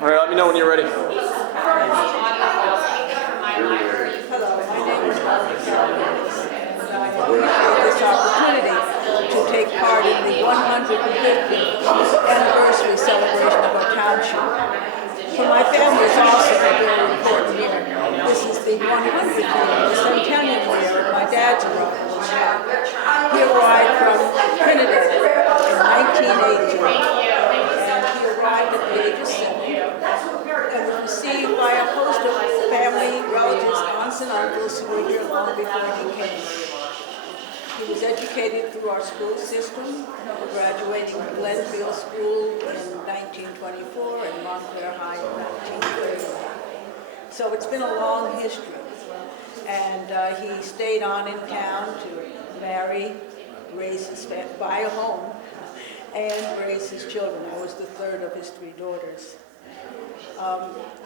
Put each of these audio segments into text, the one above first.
All right, let me know when you're ready. Hello, my name is Carole Willis, and I appreciate this opportunity to take part in the 150th anniversary celebration of our township. For my family, it's also a very important year. This is the 100th year, the centennial year of my dad's arrival. He arrived from Trinidad in 1918, and he arrived at the age of 7. And was received by a host of family, relatives, aunts and uncles who were here long before he came. He was educated through our school system, graduating from Glenfield School in 1924 and Montclair High in 1930. So it's been a long history. And he stayed on in town to marry, raise his family, buy a home, and raise his children. I was the third of his 3 daughters.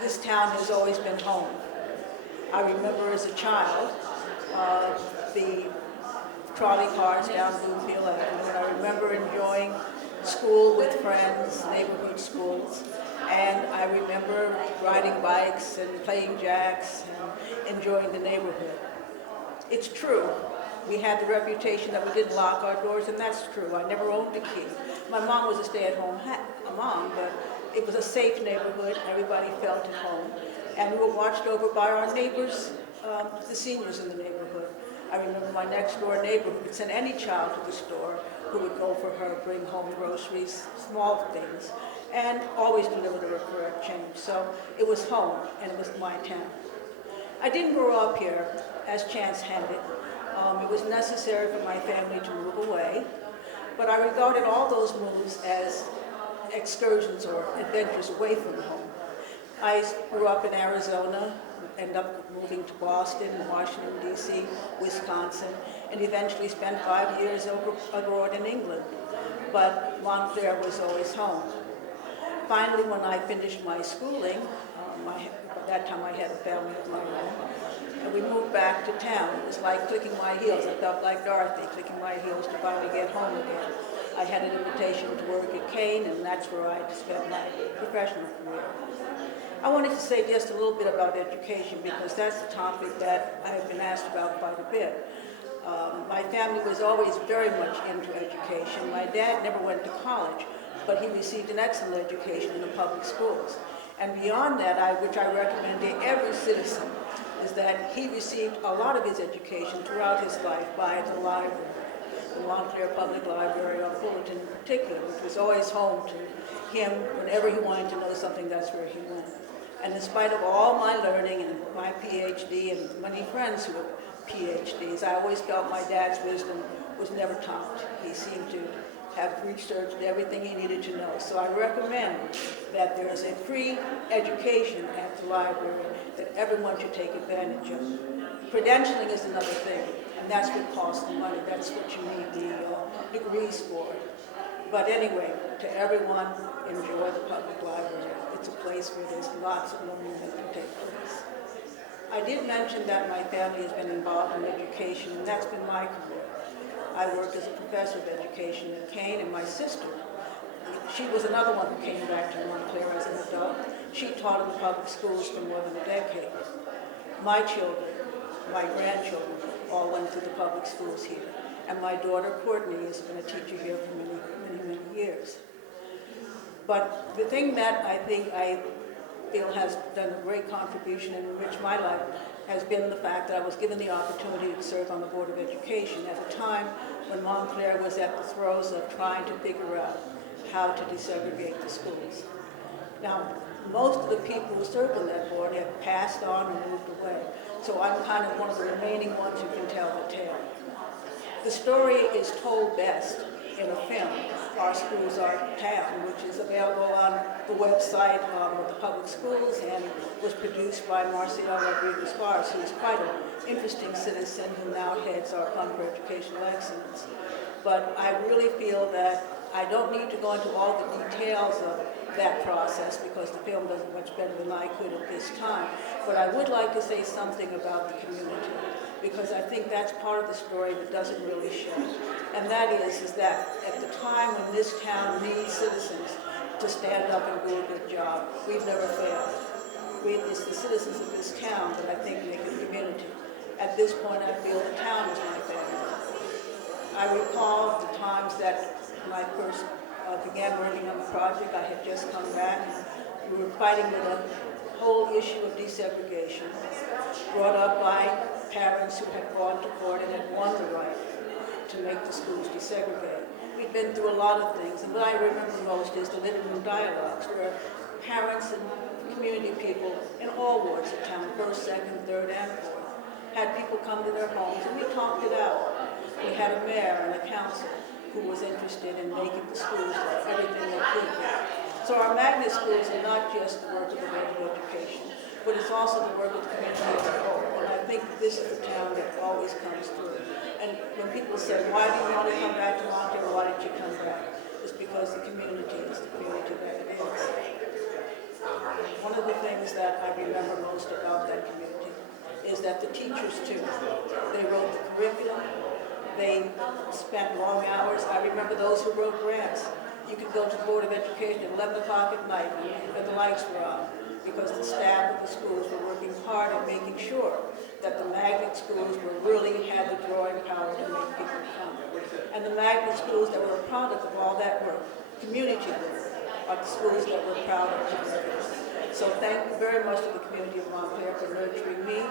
This town has always been home. I remember as a child the trolley cars down Bloomfield Avenue, and I remember enjoying school with friends, neighborhood schools, and I remember riding bikes and playing jacks and enjoying the neighborhood. It's true. We had the reputation that we didn't lock our doors, and that's true. I never owned a key. My mom was a stay-at-home mom, but it was a safe neighborhood. Everybody felt at home. And we were watched over by our neighbors, the seniors in the neighborhood. I remember my next-door neighbor who would send any child to the store who would go for her, bring home groceries, small things, and always deliver the correct change. So it was home, and it was my town. I didn't grow up here as chance had it. It was necessary for my family to move away, but I regarded all those moves as excursions or adventures away from home. I grew up in Arizona, ended up moving to Boston, Washington, D.C., Wisconsin, and eventually spent 5 years abroad in England. But Montclair was always home. Finally, when I finished my schooling, at that time I had a family of my own, and we moved back to town. It was like clicking my heels. I felt like Dorothy, clicking my heels to finally get home again. I had an invitation to work at Kane, and that's where I spent my professional career. I wanted to say just a little bit about education because that's a topic that I have been asked about quite a bit. My family was always very much into education. My dad never went to college, but he received an excellent education in the public schools. And beyond that, which I recommend to every citizen, is that he received a lot of his education throughout his life by the library, the Montclair Public Library on Fullerton in particular, which was always home to him. Whenever he wanted to know something, that's where he went. And in spite of all my learning and my PhD and many friends who were PhDs, I always felt my dad's wisdom was never topped. He seemed to have researched everything he needed to know. So I recommend that there is a free education at the library that everyone should take advantage of. Credentialing is another thing, and that's what costs the money. That's what you need the degrees for. But anyway, to everyone, enjoy the public library. It's a place where there's lots of learning that can take place. I did mention that my family has been involved in education, and that's been my career. I worked as a professor of education at Kane, and my sister, she was another one who came back to Montclair as an adult. She taught in the public schools for more than a decade. My children, my grandchildren, all went through the public schools here. And my daughter, Courtney, has been a teacher here for many, many, many years. But the thing that I feel has done a great contribution and enriched my life has been the fact that I was given the opportunity to serve on the Board of Education at a time when Montclair was at the throes of trying to figure out how to desegregate the schools. Now, most of the people who served on that board have passed on or moved away, so I'm kind of one of the remaining ones who can tell the tale. The story is told best in a film, Our Schools, Our Town, which is available on the website of the public schools and was produced by Marcial Rodriguez-Fares, who is quite an interesting citizen who now heads our Fund for Educational Excellence. But I really feel that I don't need to go into all the details of that process because the film does it much better than I could at this time. But I would like to say something about the community, because I think that's part of the story that doesn't really show. And that is that at the time when this town needs citizens to stand up and do a good job. We've never failed. It's the citizens of this town that I think make a community. At this point, I feel the town is my family. I recall the times that when I first began working on the project. I had just come back. We were fighting with a whole issue of desegregation, brought up by parents who had gone to court and had won the right to make the schools desegregate. We've been through a lot of things, and what I remember most is the living room dialogues, where parents and community people in all wards of town, first, second, third, and fourth, had people come to their homes, and we talked it out. We had a mayor and a council who was interested in making the schools everything they could be. So our magnet schools are not just the work of the Board of Education, but it's also the work of the community as a whole. And I think this is the town that always comes through. And when people say, why do you want to come back to Montclair, why did you come back? It's because the community is the community that it is. One of the things that I remember most about that community is that the teachers too, they wrote the curriculum, they spent long hours. I remember those who wrote grants. You could go to the Board of Education at 11 o'clock at night and the lights were on, because the staff of the schools were working hard at making sure that the magnet schools really had the drawing power to make people come. And the magnet schools that were a product of all that work, community work, are the schools that we're proud of today. So thank you very much to the community of Montclair for nurturing me,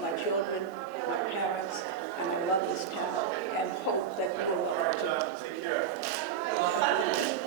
my children, my parents, and I love this town and hope that you will love it too.